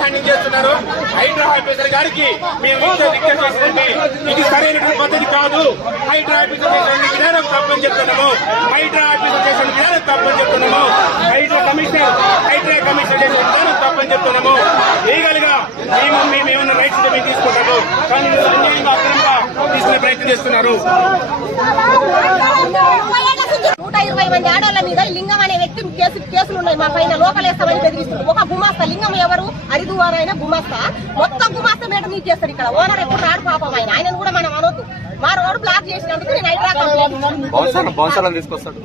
Handing చేస్తున్నారు. Hydraa officer గారికి మేము రిక్వెస్ట్ చేసినట్టు ఇది సరైన పద్ధతి కాదు. హైడ్రా ఆఫీసర్ చేసిన విధానం తప్పని చెప్తున్నాము. హైడ్రా ఆఫీసర్ చేసిన విధానం తప్పని చెప్తున్నాము. హైడ్రా కమిషనర్ చేసిన విధానం తప్పని చెప్తున్నాము. లీగల్ గా మేమేమన్నా రైట్స్ మేము తీసుకుంటాము, కానీ అన్యాయంగా అక్రమంగా తీసుకునే ప్రయత్నం చేస్తున్నారు. 120 మంది ఆడవాళ్ళ మీద లింగం అనే వ్యక్తి కేసులు ఉన్నాయి. మా పైన లోపలేస్తామని బెదిరిస్తున్నారు. ఒక గుమాస్తా, లింగం ఎవరు హరిదువారు అయినా గుమాస్తా, మొత్తం గుమాస్తా మేట నీకు చేస్తారు. ఇక్కడ ఓనర్ ఎప్పుడు రాడు పాపం, ఆయనను కూడా మనం అనొద్దు. మా రోడ్డు బ్లాక్ చేసినందుకు నేను హైడ్రా కంప్లైంట్ తీసుకొస్తాడు.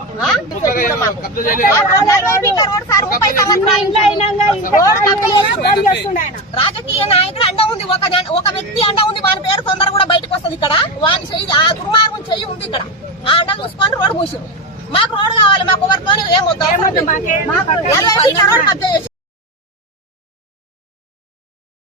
రాజకీయ నాయకుడు అండ ఉంది, ఒక వ్యక్తి అండ ఉంది. వాని పేరు తొందర కూడా బయటకు వస్తుంది. ఇక్కడ వాని చెయ్యి, ఆ దుర్మార్గం చెయ్యి ఉంది. ఇక్కడ ఆ అండ చూసుకొని రోడ్డు మూసారు. మాకు రోడ్డు కావాలి, మాకు ఎవరితో ఏమవుతుంది. రోడ్డు కబ్జా చేసి